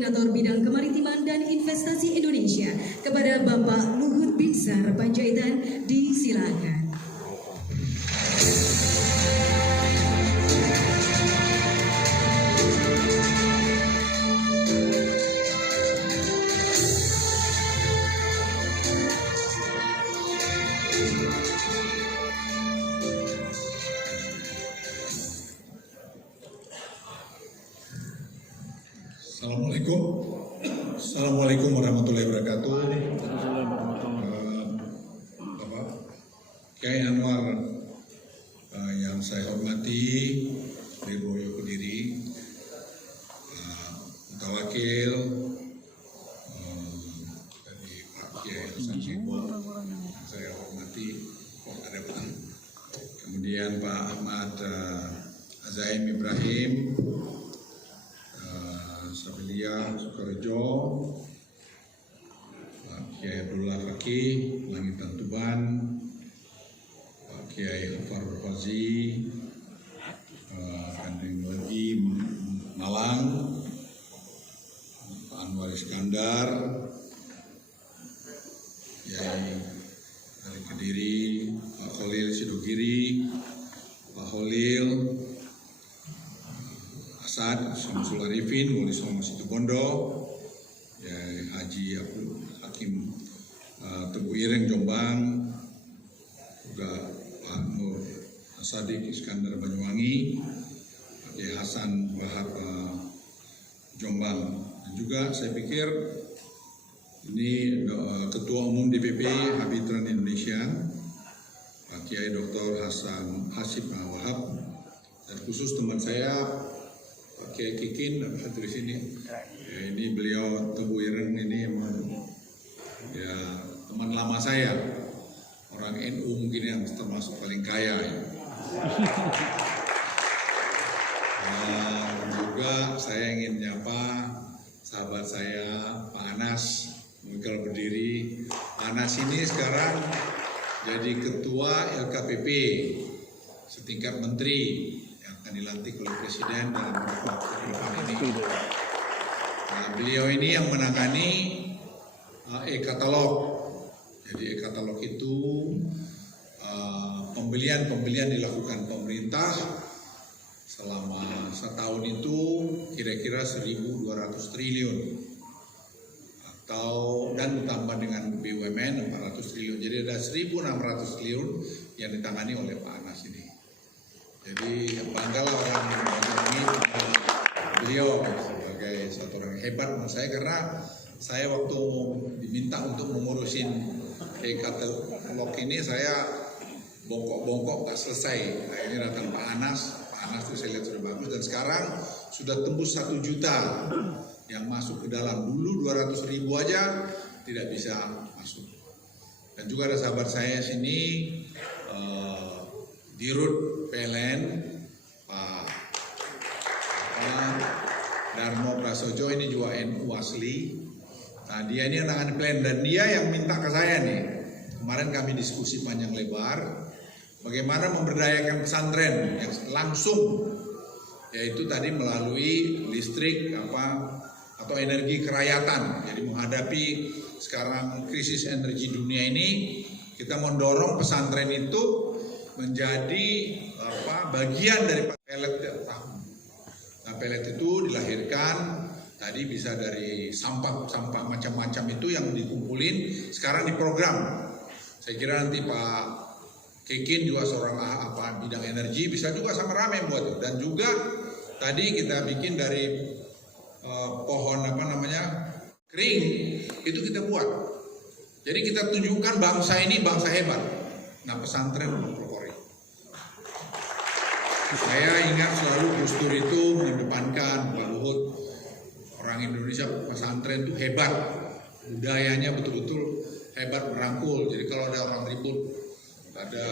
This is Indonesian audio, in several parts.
Koordinator Bidang Kemaritiman dan Investasi Indonesia, kepada Bapak Luhut Binsar Panjaitan, disilakan. Assalamualaikum warahmatullahi wabarakatuh. Bapak Kiai Anwar yang saya hormati, Lirboyo Kediri, Mutawakil dari Pak Kiai Hasan Sibo yang saya hormati, kemudian Pak Ahmad Azaim Ibrahim, Sabilia Sukorejo, Pak Kiai Abdullah Fakih, Langitan Tuban, Pak Kiai Alfar Fazi, Kandeng Lagi Malang, Pak Anwar Iskandar, Kiai dari Kediri, Pak Khalil Sidogiri, Pak Khalil Asad, Syamsul Arifin, Wali Songo Situbondo, ya, Haji Abdul Hakim Teguh Ireng Jombang, juga Pak Nur Asadik Iskandar Banyuwangi, Pak Kiai Hasan Wahab Jombang, dan juga saya pikir ini Ketua Umum DPP Habitran Indonesia, Pak Kiai Dr. Hasan Hasib Wahab, dan khusus teman saya Pak Kiai Kikin hadir di sini. Ya, ini beliau Teguh Ireng ini ya teman lama saya, orang NU mungkin yang termasuk paling kaya. Ya. Dan juga saya ingin nyapa sahabat saya Pak Anas Mungkal Berdiri. Pak Anas ini sekarang jadi ketua LKPP setingkat menteri akan dilantik oleh Presiden dalam depan ini. Nah, beliau ini yang menangani e-katalog. Jadi e-katalog itu pembelian dilakukan pemerintah selama setahun itu kira-kira 1.200 triliun dan ditambah dengan BUMN 400 triliun. Jadi ada 1.600 triliun yang ditangani oleh Pak Anas ini. Jadi banggalah orang ini beliau sebagai satu orang hebat menurut saya, karena saya waktu diminta untuk mengurusin e-katalog ini saya bongkok-bongkok gak selesai. Akhirnya datang Pak Anas itu saya lihat sudah bagus, dan sekarang sudah tembus 1 juta yang masuk ke dalam. Dulu 200.000 aja tidak bisa masuk. Dan juga ada sahabat saya sini, Dirut PLN, Pak Darmo Prasojo, ini juga NU asli. Nah, dia ini anak PLN, dan dia yang minta ke saya nih. Kemarin kami diskusi panjang lebar, bagaimana memberdayakan pesantren yang langsung, yaitu tadi melalui listrik atau energi kerakyatan. Jadi menghadapi sekarang krisis energi dunia ini, kita mendorong pesantren itu menjadi bagian dari pelet. Nah, pelet itu dilahirkan tadi bisa dari sampah macam-macam itu yang dikumpulin sekarang diprogram. Saya kira nanti Pak Kikin juga seorang bidang energi bisa juga sama rame buat itu. Dan juga tadi kita bikin dari pohon kering itu kita buat. Jadi kita tunjukkan bangsa ini bangsa hebat. Nah, pesantren mempelopori. Saya ingat selalu Gus Dur itu mengedepankan Pak Luhut, orang Indonesia pesantren itu hebat, budayanya betul-betul hebat, merangkul. Jadi kalau ada orang ribut, ada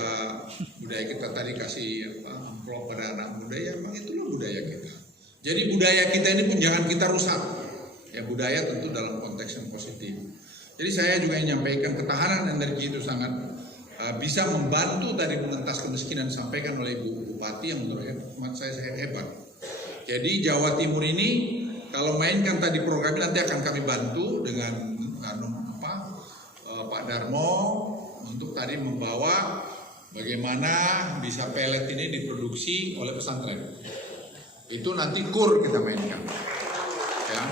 budaya kita tadi kasih amplop pada anak muda, ya memang itulah budaya kita. Jadi budaya kita ini pun jangan kita rusak. Ya, budaya tentu dalam konteks yang positif. Jadi saya juga menyampaikan ketahanan energi itu sangat bisa membantu tadi mengentas kemiskinan, disampaikan oleh Ibu Bupati yang menurut saya hebat. Jadi Jawa Timur ini kalau mainkan tadi programnya nanti akan kami bantu dengan Pak Darmo untuk tadi membawa bagaimana bisa pelet ini diproduksi oleh pesantren. Itu nanti kur kita mainkan. Ya.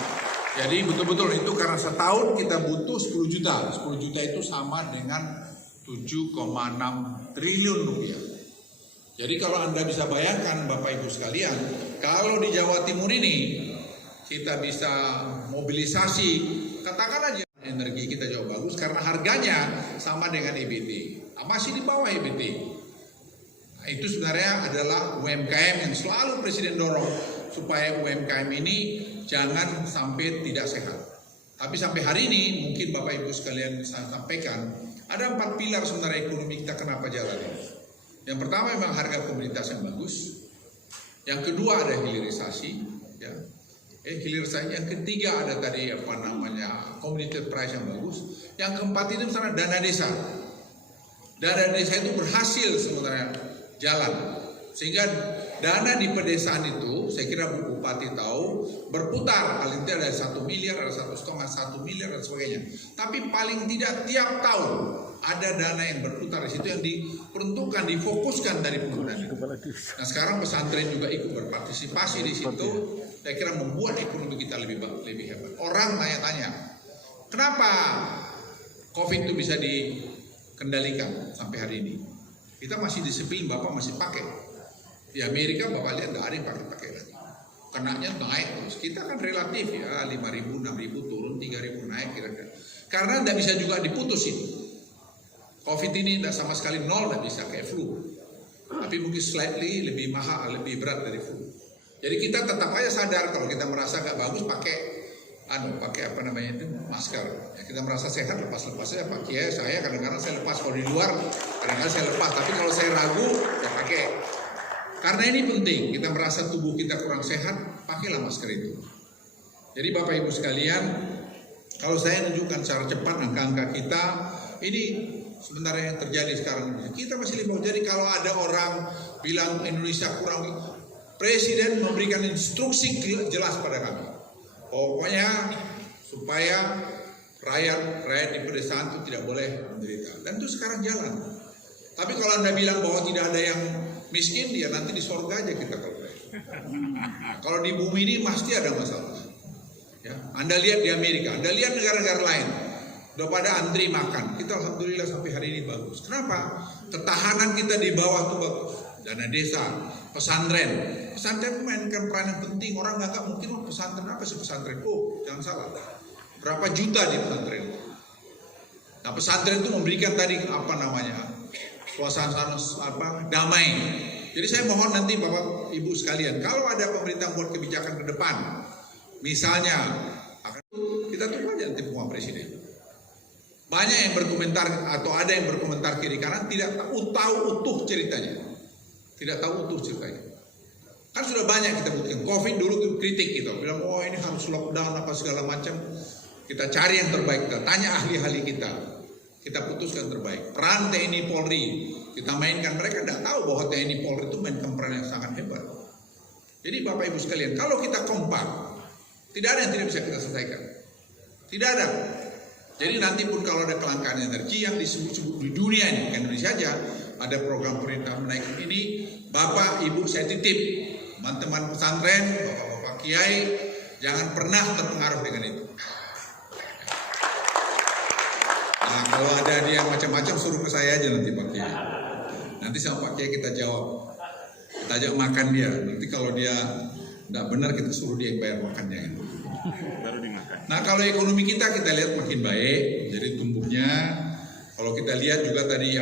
Jadi betul-betul itu karena setahun kita butuh 10 juta. 10 juta itu sama dengan 7,6 triliun rupiah. Jadi kalau Anda bisa bayangkan Bapak Ibu sekalian, kalau di Jawa Timur ini kita bisa mobilisasi, katakan aja energi kita jauh bagus karena harganya sama dengan EBT, masih di bawah EBT. Nah, itu sebenarnya adalah UMKM yang selalu Presiden dorong supaya UMKM ini jangan sampai tidak sehat. Tapi sampai hari ini mungkin Bapak Ibu sekalian saya sampaikan ada 4 pilar sebenarnya ekonomi kita kenapa jalan ini. Yang pertama memang harga komoditas yang bagus. Yang kedua ada hilirisasi, ya. Hilirisasi. Yang ketiga ada tadi commodity price yang bagus. Yang keempat itu misalnya dana desa. Dana desa itu berhasil sebenarnya jalan. Sehingga dana di pedesaan itu, saya kira Bu Bupati tahu, berputar. Paling tidak ada 1 miliar, ada 1,5 miliar dan sebagainya. Tapi paling tidak tiap tahun ada dana yang berputar di situ yang diperuntukkan, difokuskan dari penggunaan itu. Nah sekarang pesantren juga ikut berpartisipasi di situ. Saya kira membuat ekonomi kita lebih hebat. Orang tanya-tanya, kenapa COVID itu bisa dikendalikan sampai hari ini? Kita masih disiplin, Bapak masih pakai. Di Amerika Bapak lihat nggak ada yang pakai lagi. Kenanya naik terus. Kita kan relatif ya 5.000, 6.000 turun, 3.000 naik kira-kira. Karena nggak bisa juga diputusin. COVID ini tidak sama sekali nol, tidak bisa kayak flu. Tapi mungkin slightly lebih mahal, lebih berat dari flu. Jadi kita tetap aja sadar kalau kita merasa nggak bagus pakai masker. Ya, kita merasa sehat lepas saja pakai. Saya kadang-kadang saya lepas kalau di luar, kadang-kadang saya lepas. Tapi kalau saya ragu, saya pakai. Karena ini penting. Kita merasa tubuh kita kurang sehat, pakailah masker itu. Jadi Bapak Ibu sekalian, kalau saya tunjukkan secara cepat angka-angka kita, ini sebenarnya yang terjadi sekarang kita masih libur. Jadi kalau ada orang bilang Indonesia kurang, Presiden memberikan instruksi jelas pada kami. Pokoknya supaya rakyat di pedesaan itu tidak boleh menderita. Dan itu sekarang jalan. Tapi kalau Anda bilang bahwa tidak ada yang miskin, ya nanti di surga aja kita kalau. Kalau di bumi ini pasti ada masalah. Ya, Anda lihat di Amerika, Anda lihat negara-negara lain. Udah pada antri makan, kita alhamdulillah sampai hari ini bagus. Kenapa? Ketahanan kita di bawah itu bagus. Dana desa, pesantren memainkan peran yang penting. Orang nggak mungkin pesantren apa sih pesantren? Oh, jangan salah. Berapa juta di pesantren? Nah, pesantren itu memberikan tadi suasana damai. Jadi saya mohon nanti Bapak Ibu sekalian, kalau ada pemerintah buat kebijakan ke depan, misalnya kita tunggu aja nanti pengumuman Presiden. Banyak yang berkomentar atau ada yang berkomentar kiri kanan tidak tahu utuh ceritanya. Tidak tahu utuh ceritanya. Kan sudah banyak kita buktikan. COVID dulu kritik kita, bilang oh ini harus lockdown apa segala macam. Kita cari yang terbaik, kita tanya ahli-ahli kita putuskan terbaik. Peran TNI Polri kita mainkan, mereka tidak tahu bahwa TNI Polri itu mainkan peran yang sangat hebat. Jadi Bapak Ibu sekalian, kalau kita kompak, tidak ada yang tidak bisa kita selesaikan. Tidak ada. Jadi nanti pun kalau ada kelangkaan energi yang disebut-sebut di dunia ini, bukan Indonesia saja, ada program pemerintah menaikkan ini, Bapak Ibu saya titip, teman-teman pesantren, Bapak-Bapak Kiai, jangan pernah terpengaruh dengan itu. Nah, kalau ada dia macam-macam suruh ke saya aja nanti Pak Kiai. Nanti sama Pak Kiai kita jawab, kita ajak makan dia. Nanti kalau dia tidak benar kita suruh dia yang bayar makannya. Baru dimakan. Nah kalau ekonomi kita lihat makin baik, jadi tumbuhnya. Kalau kita lihat juga tadi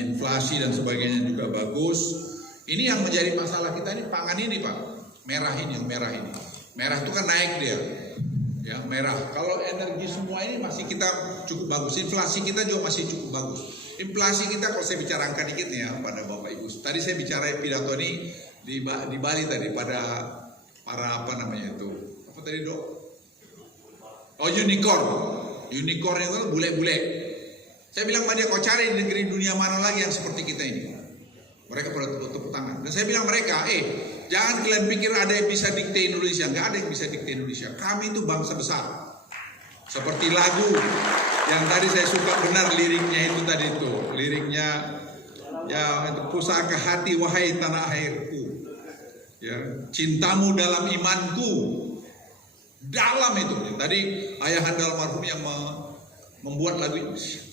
inflasi dan sebagainya juga bagus. Ini yang menjadi masalah kita ini pangan ini Pak, merah ini. Merah itu kan naik dia, ya merah. Kalau energi semua ini masih kita cukup bagus. Inflasi kita juga masih cukup bagus. Inflasi kita kalau saya bicara angka dikit ya pada Bapak Ibu. Tadi saya bicara pidato ini di Bali tadi pada para tadi dok? Oh unicorn itu bule-bule. Saya bilang pada dia, kau cari di negeri dunia mana lagi yang seperti kita ini? Mereka pada tepuk tangan. Dan saya bilang mereka, Jangan kalian pikir ada yang bisa dikte Indonesia. Nggak ada yang bisa dikte Indonesia. Kami itu bangsa besar. Seperti lagu yang tadi saya suka benar liriknya itu tadi itu. Liriknya ya itu pusaka hati wahai tanah airku. Ya, cintamu dalam imanku. Dalam itu. Tadi ayahanda almarhum yang membuat lagu itu.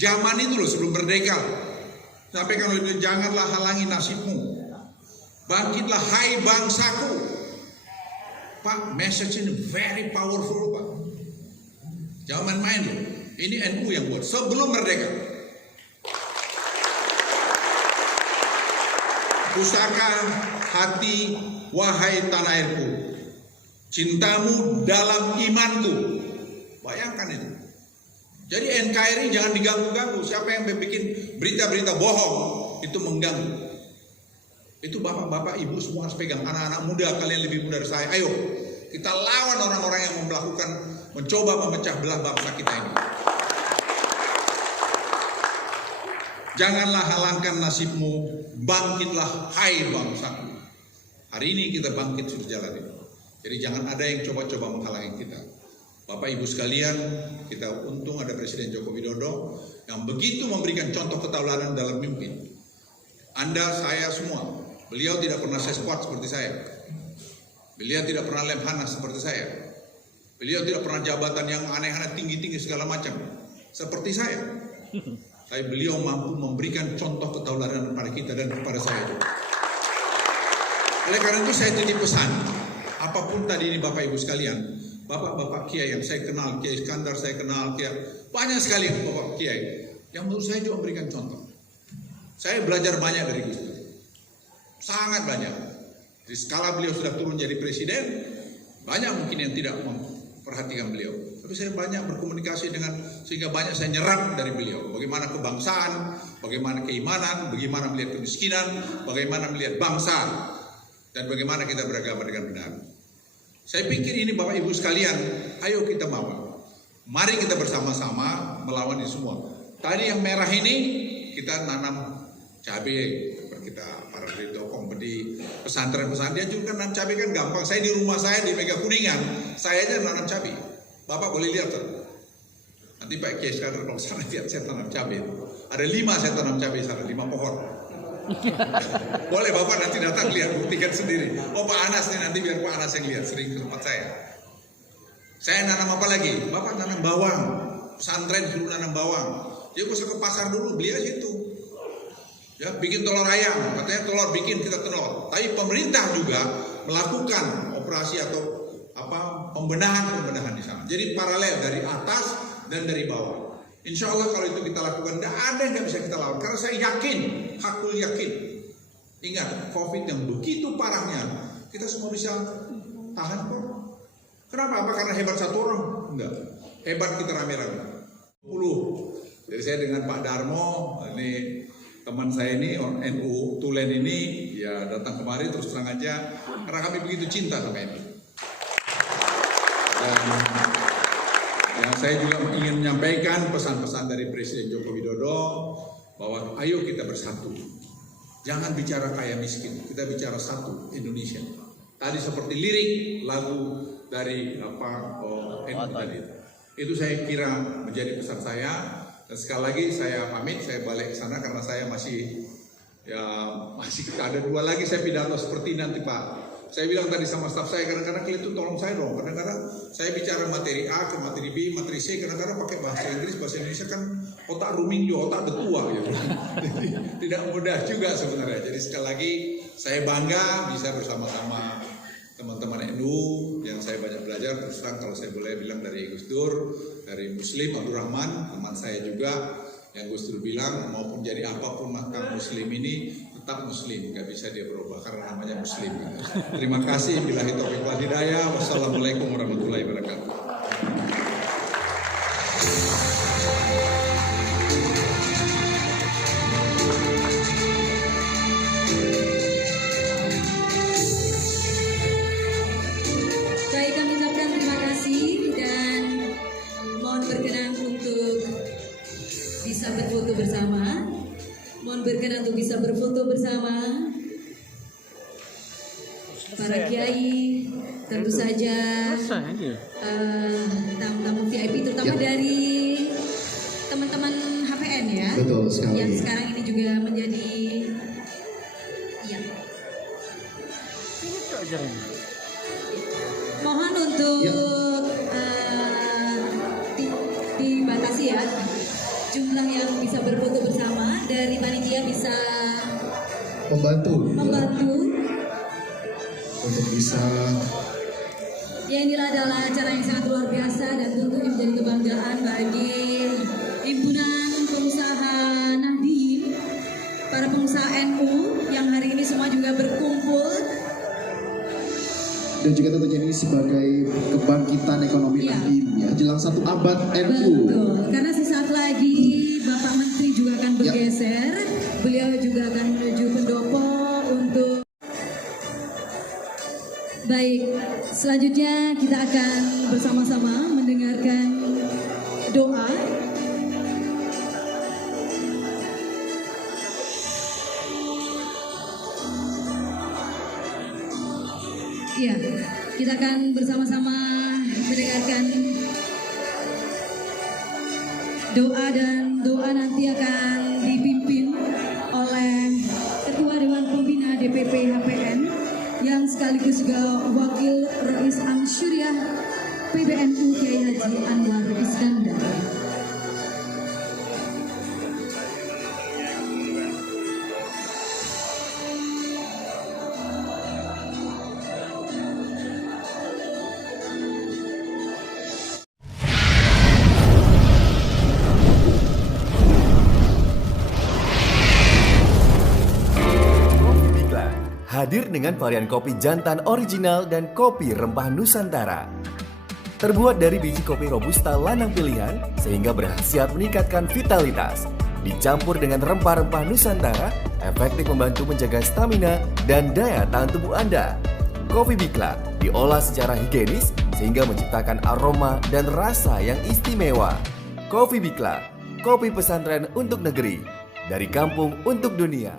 Zaman itu loh sebelum merdeka. Sampai kalau itu janganlah halangi nasibmu. Bangkitlah hai bangsaku. Pak, message ini very powerful Pak. Jangan main loh. Ini NU yang buat sebelum merdeka. Pusaka hati wahai tanah airku, cintamu dalam imanku. Bayangkan itu. Jadi NKRI jangan diganggu-ganggu. Siapa yang bikin berita-berita bohong itu mengganggu. Itu bapak-bapak, ibu semua harus pegang. Anak-anak muda, kalian lebih muda dari saya. Ayo, kita lawan orang-orang yang mencoba memecah belah bangsa kita ini. Janganlah halangkan nasibmu, bangkitlah hai bangsaku. Hari ini kita bangkit sudah jalan ini. Jadi jangan ada yang coba-coba menghalangi kita. Bapak Ibu sekalian, kita untung ada Presiden Joko Widodo yang begitu memberikan contoh ketauladan dalam memimpin. Anda, saya semua, beliau tidak pernah sesport seperti saya. Beliau tidak pernah lemhanas seperti saya. Beliau tidak pernah jabatan yang aneh-aneh, tinggi-tinggi segala macam seperti saya. Tapi beliau mampu memberikan contoh ketauladan kepada kita dan kepada saya juga. Oleh karena itu saya titip pesan, apapun tadi ini Bapak Ibu sekalian, Bapak-bapak Kiai yang saya kenal, Kiai Iskandar saya kenal, Kiai, banyak sekali Bapak Kiai yang menurut saya juga memberikan contoh. Saya belajar banyak dari Gus Dur, sangat banyak. Di skala beliau sudah turun jadi presiden, banyak mungkin yang tidak memperhatikan beliau. Tapi saya banyak berkomunikasi dengan, sehingga banyak saya nyerap dari beliau. Bagaimana kebangsaan, bagaimana keimanan, bagaimana melihat kemiskinan, bagaimana melihat bangsa, dan bagaimana kita beragama dengan benar. Saya pikir ini Bapak Ibu sekalian, ayo kita mau. Mari kita bersama-sama melawan ini semua. Tadi yang merah ini kita nanam cabai. Kita para tokoh di pesantren-pesantren juga kan nanam cabai kan gampang. Saya di rumah saya di Mega Kuningan, saya aja nanam cabai. Bapak boleh lihat tuh. Nanti Pak Kiai Iskandar kalau sana lihat saya tanam cabai. Ada 5 saya tanam cabai sana, 5 pohon. Boleh Bapak nanti datang lihat, buktikan sendiri. Oh Pak Anas nih, nanti biar Pak Anas yang lihat, sering ke tempat saya. Saya nanam apa lagi? Bapak nanam bawang, pesantren suruh nanam bawang. Dia usah ke pasar dulu, beli aja itu. Ya, bikin telur ayam, katanya telur, bikin kita telur. Tapi pemerintah juga melakukan operasi atau pembenahan di sana. Jadi paralel dari atas dan dari bawah. Insya Allah kalau itu kita lakukan, tidak ada yang tidak bisa kita lawan. Karena saya yakin, hakul yakin. Ingat, COVID yang begitu parahnya, kita semua bisa tahan kok. Kenapa? Apa karena hebat satu orang? Enggak. Hebat kita rame-rame. 10. Jadi saya dengan Pak Darmo, ini teman saya ini, NU Tulen ini, ya datang kemari terus terang aja, karena kami begitu cinta sama ini. Dan ya, saya juga ingin menyampaikan pesan-pesan dari Presiden Joko Widodo bahwa ayo kita bersatu. Jangan bicara kaya miskin, kita bicara satu Indonesia. Tadi seperti lirik lagu dari NU tadi. Itu saya kira menjadi pesan saya. Dan sekali lagi saya pamit, saya balik ke sana karena saya masih ada 2 lagi saya pidato seperti nanti Pak. Saya bilang tadi sama staf saya, kadang-kadang kalian tuh tolong saya dong. Kadang-kadang saya bicara materi A ke materi B, materi C, kadang-kadang pakai bahasa Inggris, bahasa Indonesia kan otak rooming juga, otak detua gitu. Jadi tidak mudah juga sebenarnya. Jadi sekali lagi saya bangga bisa bersama-sama teman-teman NU yang saya banyak belajar. Terus terang kalau saya boleh bilang dari Gus Dur, dari Muslim Abdul Rahman, teman saya juga, yang Gus Dur bilang maupun jadi apapun maka Muslim ini tetap Muslim, nggak bisa dia berubah karena namanya Muslim. Terima kasih. Billahi taufiq wal hidayah. Wassalamualaikum warahmatullahi wabarakatuh. Baik, kami ucapkan terima kasih dan mohon berkenan untuk bisa berfoto bersama. Mohon berkenan untuk bisa berfoto bersama. tentu saja tamu-tamu VIP terutama dari teman-teman HPN ya. Betul sekali. Yang sekarang ini juga menjadi ya. Mohon untuk dibatasi ya jumlah yang bisa berfoto bersama, dari panitia bisa Membantu untuk bisa ya. Inilah adalah acara yang sangat luar biasa dan tentu ini menjadi kebanggaan bagi Himpunan Pengusaha Nahdien, para pengusaha NU yang hari ini semua juga berkumpul. dan juga tentunya ini sebagai kebangkitan ekonomi Iya. Nahdien ya jelang 1 abad NU. Betul, karena sesaat lagi Bapak Menteri juga akan bergeser. Beliau juga akan menuju pendopo untuk. Baik, selanjutnya kita akan bersama-sama mendengarkan doa. Iya, kita akan bersama-sama mendengarkan doa, dan doa nanti akan dipimpin oleh Ketua Dewan Pembina DPP HPN yang sekaligus juga Wakil Rais Amsyuriah PBNU Kiai Haji Anwar Iskandar. Hadir dengan varian kopi jantan original dan kopi rempah Nusantara. Terbuat dari biji kopi robusta lanang pilihan sehingga berkhasiat meningkatkan vitalitas. Dicampur dengan rempah-rempah Nusantara, efektif membantu menjaga stamina dan daya tahan tubuh Anda. Kopi Bikla diolah secara higienis sehingga menciptakan aroma dan rasa yang istimewa. Kopi Bikla, kopi pesantren untuk negeri, dari kampung untuk dunia.